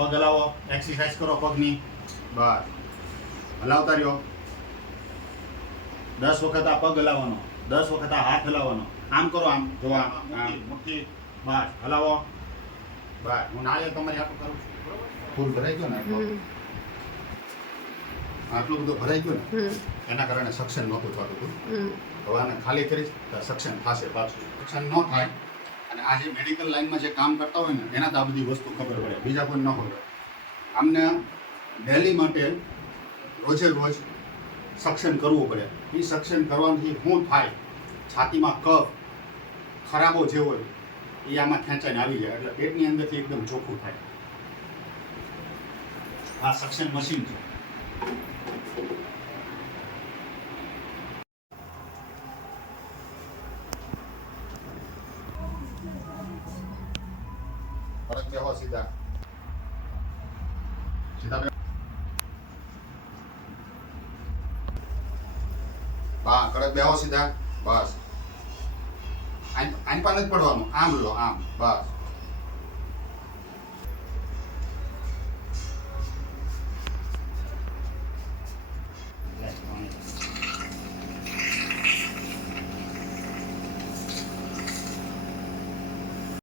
પગ હલાવો, એક્સરસાઇઝ કરો પગની. બસ હલાવતા રહ્યો. 10 વખત આ પગ હલાવવાનો, 10 વખત આ હાથ હલાવવાનો. આમ કરો, આમ જો, આમ મુઠ્ઠી. બસ હલાવો. બસ હું નાળિયેર તમારી હાથું કરું છું, બરોબર? ફૂલ ભરાઈ ગયો ને આટલું બધું ભરાઈ ગયું ને એના કારણે સક્શન નહોતું થતું હતું. હવે આને ખાલી કરીશ તો સક્શન થશે પાછું. સક્શન ન થાય અને આ જે મેડિકલ લાઈનમાં જે કામ કરતા હોય ને એના તો આ બધી વસ્તુ ખબર પડે, બીજા કોઈ ન ખબર. આમને ડેલી માટે રોજે રોજ સક્શન કરવું પડે. એ સક્શન કરવાથી શું થાય, છાતીમાં કફ ખરાબો જે હોય એ આમાં ખેંચાઈને આવી જાય એટલે પેટની અંદરથી એકદમ ચોખ્ખું થાય. આ સક્શન મશીન છે. કડક બેહો, સીધા સીધા બેહો. હા, કડક બેહો સીધા. બસ આની પાસે જ પડવાનું, આમ લો, આમ. બસ